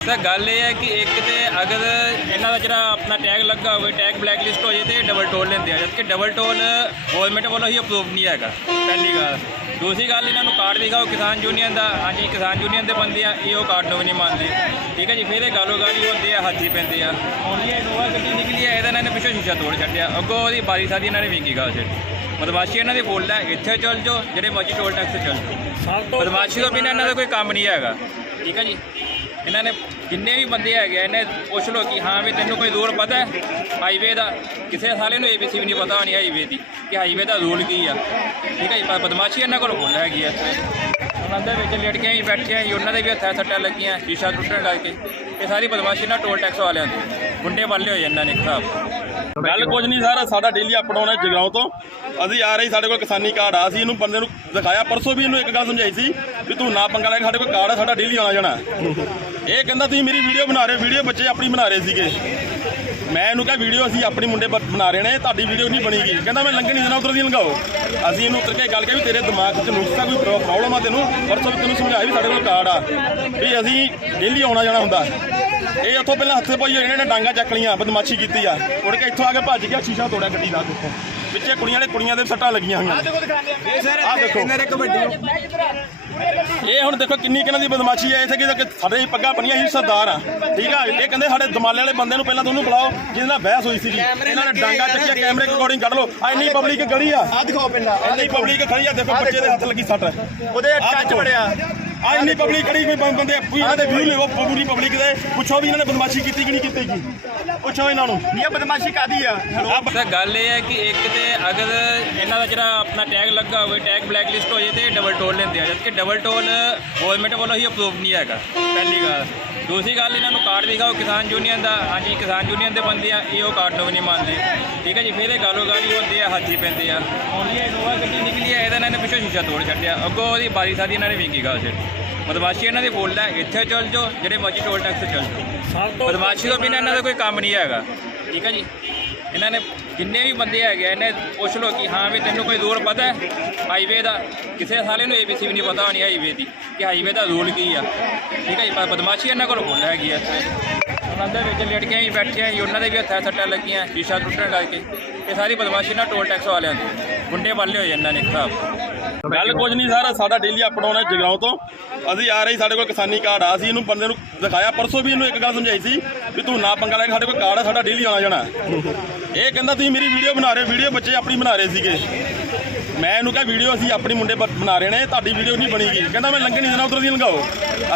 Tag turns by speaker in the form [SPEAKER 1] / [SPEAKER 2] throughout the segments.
[SPEAKER 1] ਤਾਂ ਗੱਲ ਇਹ ਹੈ ਕਿ ਇੱਕ ਤੇ ਅਗਰ ਇਹਨਾਂ ਦਾ ਜਿਹੜਾ ਆਪਣਾ ਟੈਗ ਲੱਗਾ ਹੋਵੇ ਟੈਗ ਬਲੈਕ ਲਿਸਟ ਹੋ ਜੇ ਤੇ ਡਬਲ ਟੋਲ ਲੈਂਦੇ ਆ ਜਦਕਿ ਡਬਲ ਟੋਲ ਗਵਰਨਮੈਂਟ ਵੱਲੋਂ ਹੀ ਅਪਰੂਵ ਨਹੀਂ ਹੈਗਾ ਪਹਿਲੀ ਗੱਲ। ਦੂਸਰੀ ਗੱਲ ਇਹਨਾਂ ਨੂੰ ਕਾਰਡ ਦਿਖਾਓ ਕਿਸਾਨ ਯੂਨੀਅਨ ਦਾ। ਹਾਂਜੀ ਕਿਸਾਨ ਯੂਨੀਅਨ ਦੇ ਬੰਦੇ ਆ ਇਹ ਉਹ ਕਾਰਡ ਨੂੰ ਵੀ ਨਹੀਂ ਮੰਨਦੇ। ਠੀਕ ਹੈ ਜੀ ਫਿਰ ਇਹ ਗਾਲੋ ਗਾਲੀ ਹੁੰਦੇ ਆ ਹੱਥੀ ਪੈਂਦੇ ਆ। ਹੁਣ ਇਹ ਇਨੋਵਾ ਗੱਡੀ ਨਿਕਲੀ ਹੈ ਇਹਦਾ ਇਹਨਾਂ ਨੇ ਪਿੱਛੋਂ ਸ਼ੀਸ਼ਾ ਤੋੜ ਛੱਡਿਆ। ਅੱਗੋਂ ਉਹਦੀ ਬਾਰੀ ਸਾਦੀ ਇਹਨਾਂ ਨੇ ਵਿੰਗੀ ਗਾ ਛੱਡੀ। ਬਦਮਾਸ਼ੀ ਇਹਨਾਂ ਦੀ ਫੁੱਲ ਹੈ ਇੱਥੇ ਚੱਲ ਜਾਓ ਜਿਹੜੇ ਮਰਜ਼ੀ ਟੋਲ ਟੈਕਸ ਚੱਲ ਜਾਓ। ਬਦਮਾਸ਼ੀ ਤੋਂ ਬਿਨਾਂ ਇਹਨਾਂ ਦਾ ਕੋਈ ਕੰਮ ਨਹੀਂ ਹੈਗਾ। ਠੀਕ ਹੈ ਜੀ। ਇਹਨਾਂ ਨੇ ਜਿੰਨੇ ਵੀ ਬੰਦੇ ਹੈਗੇ ਆ, ਇਹਨੇ ਪੁੱਛ ਲਓ ਕਿ ਹਾਂ ਵੀ ਤੈਨੂੰ ਕੋਈ ਰੂਲ ਪਤਾ ਹੈ ਹਾਈਵੇ ਦਾ? ਕਿਸੇ ਸਾਲੇ ਨੂੰ ਏਬੀਸੀ ਵੀ ਨਹੀਂ ਪਤਾ ਹੋਣੀ ਹਾਈਵੇ ਦੀ ਕਿ ਹਾਈਵੇ ਦਾ ਰੂਲ ਕੀ ਆ। ਠੀਕ ਹੈ ਜੀ ਪਰ ਬਦਮਾਸ਼ੀ ਇਹਨਾਂ ਕੋਲ ਫੁੱਲ ਹੈਗੀ ਆ। ਉਹਨਾਂ ਦੇ ਵਿੱਚ ਲੜਕੀਆਂ ਵੀ ਬੈਠੀਆਂ ਸੀ ਉਹਨਾਂ ਦੇ ਵੀ ਹੱਥਾਂ ਸੱਟਾਂ ਲੱਗੀਆਂ ਸ਼ੀਸ਼ਾ ਟੁੱਟਣ ਲੱਗ ਕੇ ਇਹ ਸਾਰੀ ਬਦਮਾਸ਼ੀ ਨਾਲ ਟੋਲ ਟੈਕਸ ਵਾਲਿਆਂ ਦੀ। ਗੁੰਡੇ ਵਾਲੇ ਹੋਏ ਇਹਨਾਂ ਨੇ, ਖਰਾਬ।
[SPEAKER 2] ਗੱਲ ਕੁਝ ਨਹੀਂ ਸਰ, ਸਾਡਾ ਡੇਲੀ ਅਪ ਡਾਊਨ ਹੈ ਜਗਰਾਉਂ ਤੋਂ। ਅਸੀਂ ਆ ਰਹੀ ਸਾਡੇ ਕੋਲ ਕਿਸਾਨੀ ਕਾਰਡ ਆ ਅਸੀਂ ਇਹਨੂੰ ਬੰਦੇ ਨੂੰ ਦਿਖਾਇਆ। ਪਰਸੋਂ ਵੀ ਇਹਨੂੰ ਇੱਕ ਗੱਲ ਸਮਝਾਈ ਸੀ ਵੀ ਤੂੰ ਨਾ ਪੰਗਾ ਲੈ ਕੇ ਸਾਡੇ ਕੋਲ ਕਾਰਡ ਆ, ਸਾਡਾ ਡੇਲੀ ਆਉਣਾ ਜਾਣਾ। ਇਹ ਕਹਿੰਦਾ, ਤੁਸੀਂ ਮੇਰੀ ਵੀਡੀਓ ਬਣਾ ਰਹੇ ਵੀਡੀਓ ਬੱਚੇ ਆਪਣੀ ਬਣਾ ਰਹੇ ਸੀਗੇ। ਮੈਂ ਇਹਨੂੰ ਕਿਹਾ ਵੀਡੀਓ ਅਸੀਂ ਆਪਣੀ ਮੁੰਡੇ ਬਣਾ ਰਹੇ ਨੇ, ਤੁਹਾਡੀ ਵੀਡੀਓ ਨਹੀਂ ਬਣੇਗੀ। ਕਹਿੰਦਾ, ਮੈਂ ਲੰਘਣ ਨਹੀਂ ਦੇਣਾ ਉਧਰ ਦੀ ਲੰਘਾਓ। ਅਸੀਂ ਇਹਨੂੰ ਉਤਰ ਕੇ ਗੱਲ ਕਹੀ ਵੀ ਤੇਰੇ ਦਿਮਾਗ 'ਚ ਨੁਕਸਾ ਕੋਈ ਪ੍ਰੋਬਲਮ ਆ ਤੈਨੂੰ। ਪਰਸੋਂ ਵੀ ਤੈਨੂੰ ਸਮਝਾਇਆ ਵੀ ਸਾਡੇ ਕੋਲ ਕਾਰਡ ਆ, ਵੀ ਅਸੀਂ ਡੇਲੀ ਆਉਣਾ ਜਾਣਾ ਹੁੰਦਾ। ਇਹ ਉੱਥੋਂ ਪਹਿਲਾਂ ਹੱਥੇ ਪਾਈ ਹੋਏ ਨੇ ਡਾਂਗਾ ਚੱਕ ਲੀਆਂ ਬਦਮਾਸ਼ੀ ਕੀਤੀ ਆ। ਮੁੜ ਕੇ ਇੱਥੋਂ ਆ ਕੇ ਭੱਜ ਗਿਆ ਸ਼ੀਸ਼ਾ ਤੋੜਿਆ ਗੱਡੀ ਦਾ ਦੇਖੋ। ਪਿੱਛੇ ਕੁੜੀਆਂ ਨੇ ਕੁੜੀਆਂ ਦੇ ਸੱਟਾਂ ਲੱਗੀਆਂ ਹੋਈਆਂ ਆਹ ਦੇਖੋ।
[SPEAKER 3] ਇਹਨਾਂ ਦੇ ਕਬੱਡੀ
[SPEAKER 2] ਇਹ ਹੁਣ ਦੇਖੋ ਕਿੰਨੀ ਕਿਹਨਾਂ ਦੀ ਬਦਮਾਸ਼ੀ ਹੈ ਇੱਥੇ ਕਿ ਸਾਡੇ ਹੀ ਪੱਗਾਂ ਬਣੀਆਂ ਸੀ ਸਰਦਾਰ ਆ। ਠੀਕ ਆ ਇਹ ਕਹਿੰਦੇ ਸਾਡੇ ਦਮਾਲੇ ਵਾਲੇ ਬੰਦੇ ਨੂੰ ਪਹਿਲਾਂ ਤੁਹਾਨੂੰ ਬੁਲਾਓ ਜਿਹਦੇ ਨਾਲ ਬਹਿਸ ਹੋਈ ਸੀਗੀ। ਇਹਨਾਂ ਨੇ ਡਾਂਗਾ ਚੱਕਿਆ ਕੈਮਰੇ ਰਿਕਾਰਡਿੰਗ ਕੱਢ ਲਓ। ਆ ਇੰਨੀ ਪਬਲਿਕ ਗੜੀ ਆ।
[SPEAKER 3] ਆ ਦਿਖਾਓ ਪਿੰਡਾ
[SPEAKER 2] ਇੰਨੀ ਪਬਲਿਕ ਖੜੀ ਆ ਦੇਖੋ ਬੱਚੇ ਦੇ ਹੱਥ ਲੱਗੀ ਸੱਟ।
[SPEAKER 3] ਉਹਦੇ ਟੱਚ
[SPEAKER 2] ਦੇਖੋ। ਆ ਇੰਨੀ ਪਬਲਿਕ ਖੜੀ ਕੋਈ ਬੰਦੇ ਇਹਨਾਂ ਦੇ ਵਿਊ ਲਿਓ ਪੂਰੀ ਪਬਲਿਕ ਦੇ। ਪੁੱਛੋ ਵੀ ਇਹਨਾਂ ਨੇ ਬਦਮਾਸ਼ੀ ਕੀਤੀ ਕਿ ਨਹੀਂ ਕੀਤੀ ਗੀ ਪੁੱਛੋ ਇਹਨਾਂ ਨੂੰ।
[SPEAKER 3] ਇਹ ਬਦਮਾਸ਼ੀ ਕਾਦੀ ਆ?
[SPEAKER 2] ਆ
[SPEAKER 1] ਤਾਂ ਗੱਲ ਇਹ ਹੈ ਕਿ ਇੱਕ ਤੇ ਅਗਰ ਇਹਨਾਂ ਦਾ ਜਿਹੜਾ ਆਪਣਾ ਟੈਗ ਲੱਗਾ ਹੋਵੇ ਟੈਗ ਬਲੈਕ ਲਿਸਟ ਹੋ ਜੇ ਤੇ ਡਬਲ ਟੋਲ ਲੈਂਦੇ ਆ। ਜਦਕਿ ਡਬਲ ਟੋਲ ਗਵਰਨਮੈਂਟ ਵੱਲੋਂ ਹੀ ਅਪਰੂਵ ਨਹੀਂ ਹੈਗਾ ਪਹਿਲੀ ਗੱਲ। ਦੂਸਰੀ ਗੱਲ ਇਹਨਾਂ ਨੂੰ ਕਾਰਡ ਦਿਖਾਓ ਕਿਸਾਨ ਯੂਨੀਅਨ ਦਾ। ਹਾਂਜੀ ਕਿਸਾਨ ਯੂਨੀਅਨ ਦੇ ਬੰਦੇ ਆ ਇਹ ਉਹ ਕਾਰਡ ਨੂੰ ਵੀ ਨਹੀਂ ਮੰਨਦੇ। ਠੀਕ ਹੈ ਜੀ ਫਿਰ ਇਹ ਗਾਲੋ ਗਾਲੀ ਹੁੰਦੇ ਆ ਹੱਥੀ ਪੈਂਦੇ ਆ। ਹੁਣ ਇਹ ਇਨੋਵਾ ਗੱਡੀ ਨਿਕਲੀ ਹੈ ਇਹਦਾ ਇਹਨਾਂ ਨੇ ਪਿੱਛੋਂ ਸ਼ੀਸ਼ਾ ਤੋੜ ਛੱਡਿਆ। ਅੱਗੋਂ ਉਹਦੀ ਬਾਰੀ ਸਾਦੀ ਇਹਨਾਂ ਨੇ ਵਿੰਗੀ ਗਾ ਛੱਡੀ ਬਦਮਾਸ਼ੀ ਇਹਨਾਂ ਦੀ ਹੈ ਇੱਥੇ ਚੱਲ ਜਾਓ ਜਿਹੜੇ ਮਰਜ਼ੀ ਟੋਲ ਟੈਕਸ ਚੱਲ ਜਾਓ। ਬਦਮਾਸ਼ੀ ਤੋਂ ਬਿਨਾਂ ਇਹਨਾਂ ਦਾ ਕੋਈ ਕੰਮ ਨਹੀਂ ਹੈਗਾ। ਠੀਕ ਹੈ ਜੀ? ਇਹਨਾਂ ਨੇ ਜਿੰਨੇ ਵੀ ਬੰਦੇ ਹੈਗੇ ਇਹਨੇ ਪੁੱਛ ਲਓ ਕਿ ਹਾਂ ਵੀ ਤੈਨੂੰ ਕੋਈ ਰੂਲ ਪਤਾ ਹੈ? ਹਾਈਵੇ ਦਾ। ਕਿਸੇ ਸਾਲੇ ਨੂੰ ਏਬੀਸੀ ਵੀ ਨਹੀਂ ਪਤਾ ਹੋਣੀ ਹਾਈਵੇ ਦੀ ਕਿ ਹਾਈਵੇ ਦਾ ਰੂਲ ਕੀ ਆ। ਠੀਕ ਹੈ ਜੀ? ਪਰ ਬਦਮਾਸ਼ੀ ਇਹਨਾਂ ਕੋਲ ਫੁੱਲ ਹੈਗੀ ਆ ਹੁਣ ਅੰਦਰ ਵਿੱਚ ਲੜਕੀਆਂ ਵੀ ਬੈਠੀਆਂ ਸੀ ਉਹਨਾਂ ਦੇ ਵੀ ਹੱਥਾਂ ਸੱਟਾਂ ਲੱਗੀਆਂ ਸ਼ੀਸ਼ਾ ਟੁੱਟਣ ਕਰਕੇ ਇਹ ਸਾਰੀ ਬਦਮਾਸ਼ੀ ਨਾਲ ਟੋਲ ਟੈਕਸ ਵਾਲਿਆਂ ਦੀ। ਗੁੰਡੇ ਵਾਲੇ ਹੋਏ ਇਹਨਾਂ ਨੇ ਖਰਾਬ।
[SPEAKER 2] ਗੱਲ ਕੁਝ ਨਹੀਂ ਸਰ, ਸਾਡਾ ਡੇਲੀ ਅਪ ਡਾਊਨ ਹੈ ਜਗਰਾਉਂ ਤੋਂ। ਅਸੀਂ ਆ ਰਹੀ ਸਾਡੇ ਕੋਲ ਕਿਸਾਨੀ ਕਾਰਡ ਆ। ਅਸੀਂ ਇਹਨੂੰ ਬੰਦੇ ਨੂੰ ਦਿਖਾਇਆ। ਪਰਸੋਂ ਵੀ ਇਹਨੂੰ ਇੱਕ ਗੱਲ ਸਮਝਾਈ ਸੀ ਵੀ ਤੂੰ ਨਾ ਪੰਗਾ ਲੈ ਕੇ ਸਾਡੇ ਕੋਲ ਕਾਰਡ ਹੈ ਸਾਡਾ ਡੇਲੀ ਆਉਣਾ ਜਾਣਾ। ਇਹ ਕਹਿੰਦਾ, ਤੁਸੀਂ ਮੇਰੀ ਵੀਡੀਓ ਬਣਾ ਰਹੇ ਵੀਡੀਓ ਬੱਚੇ ਆਪਣੀ ਬਣਾ ਰਹੇ ਸੀਗੇ। ਮੈਂ ਇਹਨੂੰ ਕਿਹਾ ਵੀਡੀਓ ਅਸੀਂ ਆਪਣੇ ਮੁੰਡੇ ਬਣਾ ਰਹੇ ਨੇ, ਤੁਹਾਡੀ ਵੀਡੀਓ ਨਹੀਂ ਬਣੇਗੀ। ਕਹਿੰਦਾ ਮੈਂ ਲੰਘਣੀ ਨਹੀਂ ਦੇਣਾ ਉਧਰ ਦੀ ਲੰਘਾਓ।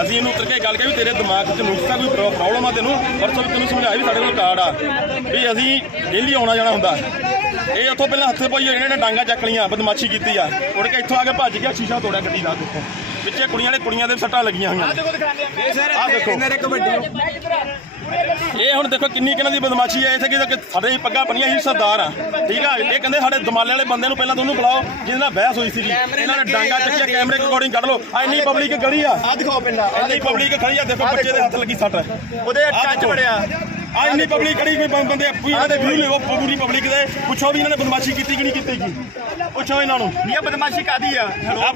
[SPEAKER 2] ਅਸੀਂ ਇਹਨੂੰ ਉਤਰ ਕੇ ਗੱਲ ਕਹੀ ਵੀ ਤੇਰੇ ਦਿਮਾਗ 'ਚ ਨੁਕਸਾ ਕੋਈ ਪ੍ਰੋਬਲਮ ਆ ਤੈਨੂੰ, ਪਰਸੋਂ ਵੀ ਤੈਨੂੰ ਸਮਝਾਇਆ ਵੀ ਸਾਡੇ ਕੋਲ ਕਾਰਡ ਆ। ਵੀ ਅਸੀਂ ਡੇਲੀ ਆਉਣਾ ਜਾਣਾ ਹੁੰਦਾ। ਇਹ ਉੱਥੋਂ ਪਹਿਲਾਂ ਹੱਥੇ ਪਾਈ ਹੋਏ ਨੇ ਡਾਂਗਾ ਚੱਕ ਲੀਆਂ ਬਦਮਾਸ਼ੀ ਕੀਤੀ ਆ। ਮੁੜ ਕੇ ਇੱਥੋਂ ਆ ਕੇ ਭੱਜ ਗਿਆ, ਸ਼ੀਸ਼ਾ ਤੋੜਿਆ ਗੱਡੀ ਦਾ ਦੇਖੋ ਪਿੱਛੇ ਕੁੜੀਆਂ ਨੇ ਕੁੜੀਆਂ ਦੇ ਸੱਟਾਂ ਲੱਗੀਆਂ ਹੋਈਆਂ ਆਹ ਦੇਖੋ।
[SPEAKER 3] ਇਹਨਾਂ ਦੇ ਕਬੱਡੀ
[SPEAKER 2] ਇਹ ਹੁਣ ਦੇਖੋ ਕਿੰਨੀ ਕਿਹਨਾਂ ਦੀ ਬਦਮਾਸ਼ੀ ਹੈ ਇੱਥੇ ਕਿ ਕਿ ਸਾਡੇ ਹੀ ਪੱਗਾਂ ਬਣੀਆਂ ਸੀ ਸਰਦਾਰ ਆ। ਠੀਕ ਆ? ਇਹ ਕਹਿੰਦੇ ਸਾਡੇ ਦਮਾਲੇ ਵਾਲੇ ਬੰਦੇ ਨੂੰ ਪਹਿਲਾਂ ਤੁਹਾਨੂੰ ਬੁਲਾਓ ਜਿਹਦੇ ਨਾਲ ਬਹਿਸ ਹੋਈ ਸੀਗੀ। ਇਹਨਾਂ ਨੇ ਡਾਂਗਾ ਚੱਕਿਆ ਕੈਮਰੇ ਰਿਕਾਰਡਿੰਗ ਕੱਢ ਲਓ। ਆ ਇੰਨੀ ਪਬਲਿਕ ਗੜੀ ਆ।
[SPEAKER 3] ਆ ਦਿਖਾਓ ਪਿੰਡਾ
[SPEAKER 2] ਇੰਨੀ ਪਬਲਿਕ ਖੜੀ ਆ ਦੇਖੋ ਬੱਚੇ ਦੇ ਹੱਥ ਲੱਗੀ ਸੱਟ।
[SPEAKER 3] ਉਹਦੇ ਟੱਚ। ਬੜਿਆ
[SPEAKER 2] ਆ ਇੰਨੀ ਪਬਲਿਕ ਖੜੀ ਕੋਈ ਬੰ- ਬੰਦੇ ਕੋਈ ਇਹਨਾਂ ਦੇ ਵਿਊ ਲਿਓ ਪੂਰੀ ਪਬਲਿਕ ਦੇ। ਪੁੱਛੋ ਵੀ ਇਹਨਾਂ ਨੇ ਬਦਮਾਸ਼ੀ ਕੀਤੀ ਕਿ ਨਹੀਂ ਕੀਤੀ ਗੀ ਪੁੱਛੋ ਇਹਨਾਂ ਨੂੰ।
[SPEAKER 3] ਇਹ ਬਦਮਾਸ਼ੀ ਕਾਦੀ ਆ?
[SPEAKER 2] ਆ